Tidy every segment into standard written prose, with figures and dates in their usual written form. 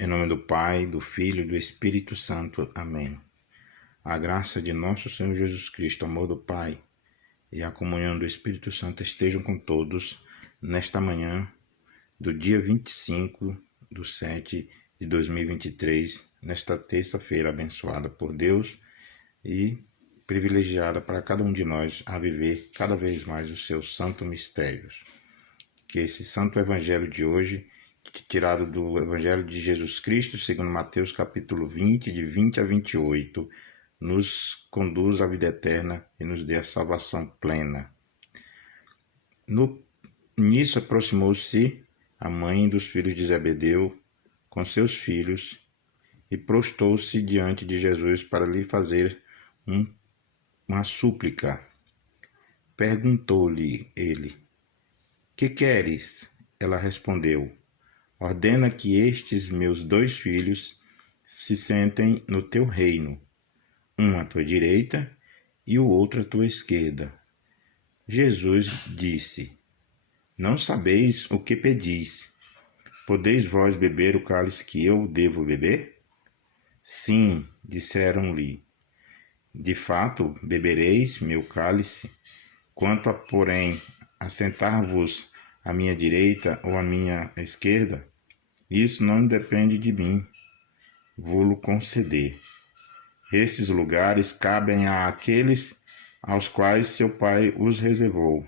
Em nome do Pai, do Filho e do Espírito Santo. Amém. A graça de nosso Senhor Jesus Cristo, o amor do Pai e a comunhão do Espírito Santo estejam com todos nesta manhã do dia 25/7/2023, nesta terça-feira abençoada por Deus e privilegiada para cada um de nós a viver cada vez mais os seus santos mistérios. Que esse santo evangelho de hoje, tirado do Evangelho de Jesus Cristo, segundo Mateus capítulo 20, de 20 a 28, nos conduz à vida eterna e nos dê a salvação plena. Nisso aproximou-se a mãe dos filhos de Zebedeu com seus filhos e prostou-se diante de Jesus para lhe fazer uma súplica. Perguntou-lhe ele: Que queres? Ela respondeu: Ordena que estes meus 2 filhos se sentem no teu reino, um à tua direita e o outro à tua esquerda. Jesus disse: Não sabeis o que pedis. Podeis vós beber o cálice que eu devo beber? Sim, disseram-lhe. De fato, bebereis meu cálice. Quanto a, porém, assentar-vos à minha direita ou à minha esquerda, isso não depende de mim, vou-lo conceder. Esses lugares cabem àqueles aos quais seu pai os reservou.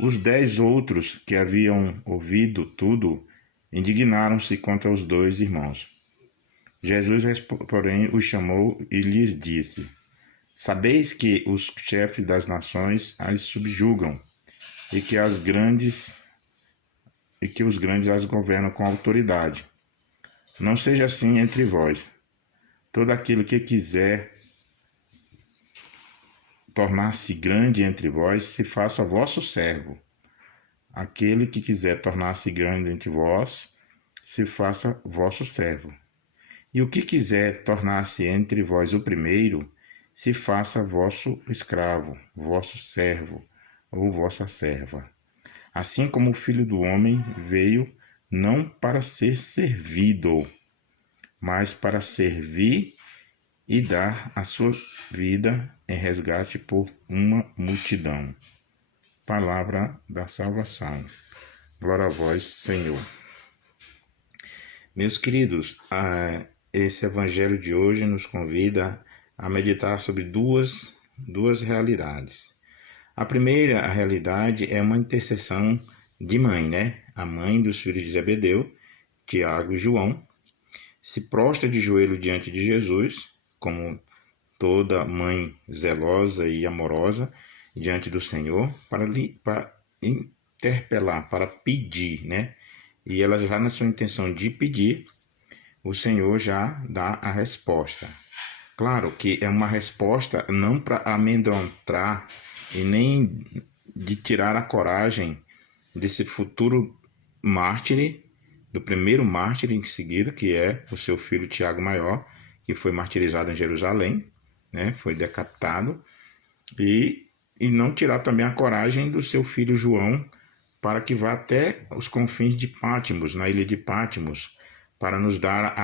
Os 10 outros que haviam ouvido tudo indignaram-se contra os 2 irmãos. Jesus, porém, os chamou e lhes disse: Sabeis que os chefes das nações as subjugam e que os grandes as governam com autoridade. Não seja assim entre vós. Todo aquele que quiser tornar-se grande entre vós, se faça vosso servo. Aquele que quiser tornar-se grande entre vós, se faça vosso servo. E o que quiser tornar-se entre vós o primeiro, se faça vosso escravo, vosso servo ou vossa serva. Assim como o Filho do Homem veio não para ser servido, mas para servir e dar a sua vida em resgate por uma multidão. Palavra da salvação. Glória a vós, Senhor. Meus queridos, esse evangelho de hoje nos convida a meditar sobre duas realidades. A primeira realidade é uma intercessão de mãe, né? A mãe dos filhos de Zebedeu, Tiago e João, se prostra de joelho diante de Jesus, como toda mãe zelosa e amorosa diante do Senhor, para interpelar, para pedir, né? E ela já na sua intenção de pedir, o Senhor já dá a resposta. Claro que é uma resposta não para amedrontar e nem de tirar a coragem desse futuro mártir, do primeiro mártir em seguida, que é o seu filho Tiago Maior, que foi martirizado em Jerusalém, né? Foi decapitado, e não tirar também a coragem do seu filho João, para que vá até os confins de Pátimos, na ilha de Pátimos, para nos dar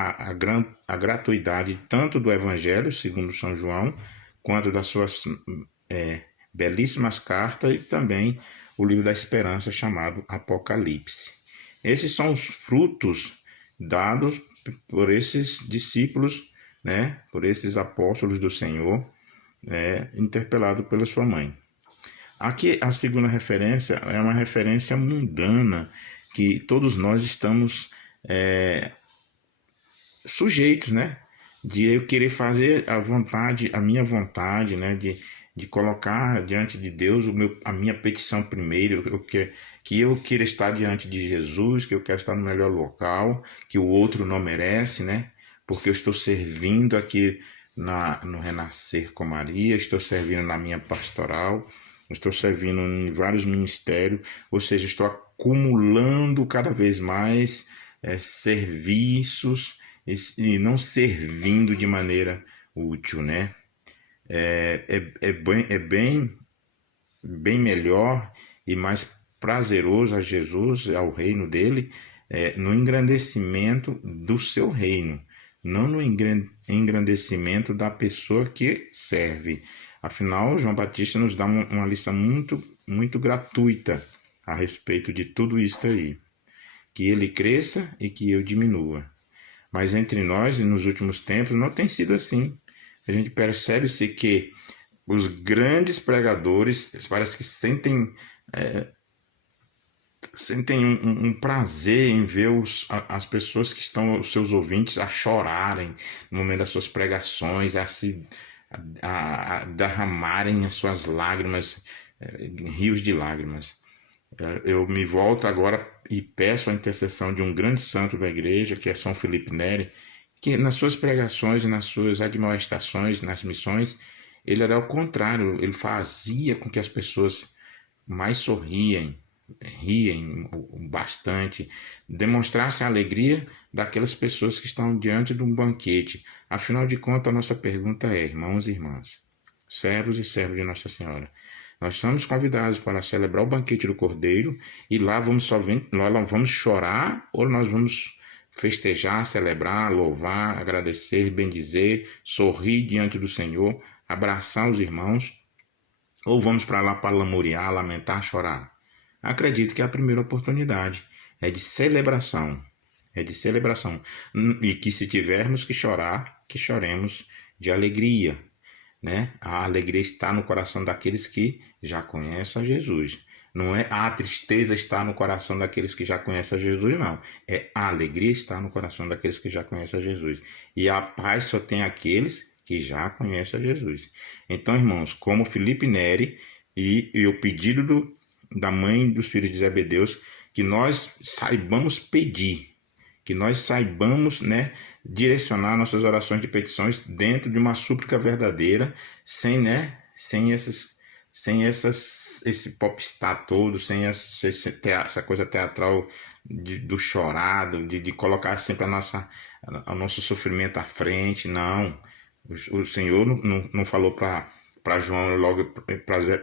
a gratuidade tanto do Evangelho, segundo São João, quanto das suas belíssimas cartas e também o livro da esperança chamado Apocalipse. Esses são os frutos dados por esses discípulos, né, por esses apóstolos do Senhor, interpelado pela sua mãe. Aqui a segunda referência é uma referência mundana, que todos nós estamos sujeitos, né? De eu querer fazer a minha vontade, né? De colocar diante de Deus a minha petição primeiro, que eu queira estar diante de Jesus, que eu quero estar no melhor local, que o outro não merece, né? Porque eu estou servindo aqui no Renascer com Maria, estou servindo na minha pastoral, estou servindo em vários ministérios, ou seja, estou acumulando cada vez mais serviços e não servindo de maneira útil, né? É bem melhor e mais prazeroso a Jesus, ao reino dele, no engrandecimento do seu reino, não no engrandecimento da pessoa que serve. Afinal, João Batista nos dá uma lição muito, muito gratuita a respeito de tudo isso aí. Que ele cresça e que eu diminua. Mas entre nós, nos últimos tempos, não tem sido assim. A gente percebe-se que os grandes pregadores parece que sentem um prazer em ver as pessoas que estão, os seus ouvintes, a chorarem no momento das suas pregações, a derramarem as suas lágrimas, rios de lágrimas. Eu me volto agora e peço a intercessão de um grande santo da igreja, que é São Felipe Neri, que nas suas pregações e nas suas admoestações, nas missões, ele era ao contrário, ele fazia com que as pessoas mais riem bastante, demonstrassem a alegria daquelas pessoas que estão diante de um banquete. Afinal de contas, a nossa pergunta é, irmãos e irmãs, servos e servos de Nossa Senhora, nós somos convidados para celebrar o banquete do Cordeiro e lá vamos chorar ou nós vamos festejar, celebrar, louvar, agradecer, bendizer, sorrir diante do Senhor, abraçar os irmãos, ou vamos para lá para lamuriar, lamentar, chorar? Acredito que a primeira oportunidade é de celebração. É de celebração. E que se tivermos que chorar, que choremos de alegria, né? A alegria está no coração daqueles que já conhecem a Jesus. Não é a tristeza está no coração daqueles que já conhecem a Jesus, não. É a alegria está no coração daqueles que já conhecem a Jesus. E a paz só tem aqueles que já conhecem a Jesus. Então, irmãos, como Felipe Neri e o pedido da mãe dos filhos de Zebedeus, que nós saibamos pedir, que nós saibamos, né, direcionar nossas orações de petições dentro de uma súplica verdadeira, sem esse popstar todo, sem essa coisa teatral do chorado, de colocar sempre o nosso sofrimento à frente. Não, o Senhor não falou para João, logo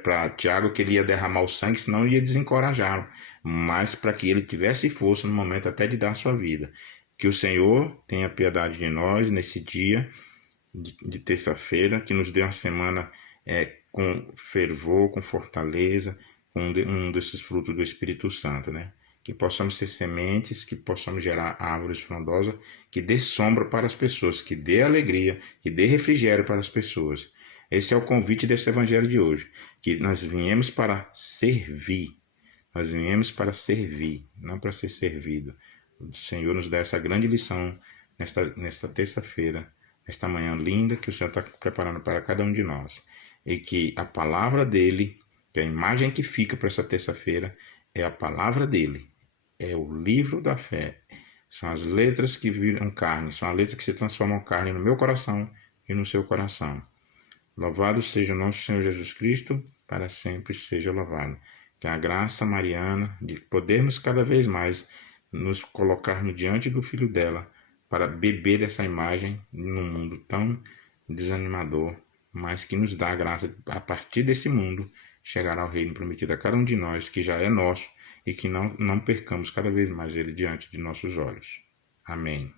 para Tiago, que ele ia derramar o sangue, senão ia desencorajá-lo, mas para que ele tivesse força no momento até de dar a sua vida. Que o Senhor tenha piedade de nós nesse dia de terça-feira, que nos dê uma semana com fervor, com fortaleza, com um desses frutos do Espírito Santo, né? Que possamos ser sementes, que possamos gerar árvores frondosas, que dê sombra para as pessoas, que dê alegria, que dê refrigério para as pessoas. Esse é o convite desse evangelho de hoje, que nós viemos para servir. Nós viemos para servir, não para ser servido. O Senhor nos dá essa grande lição nesta terça-feira, nesta manhã linda que o Senhor está preparando para cada um de nós. E que a palavra dele, que a imagem que fica para essa terça-feira, é a palavra dele. É o livro da fé. São as letras que viram carne, são as letras que se transformam em carne no meu coração e no seu coração. Louvado seja o nosso Senhor Jesus Cristo, para sempre seja louvado. Que a graça mariana de podermos cada vez mais nos colocarmos diante do Filho dela para beber dessa imagem num mundo tão desanimador, mas que nos dá a graça de, a partir desse mundo, chegar ao reino prometido a cada um de nós, que já é nosso, e que não percamos cada vez mais ele diante de nossos olhos. Amém.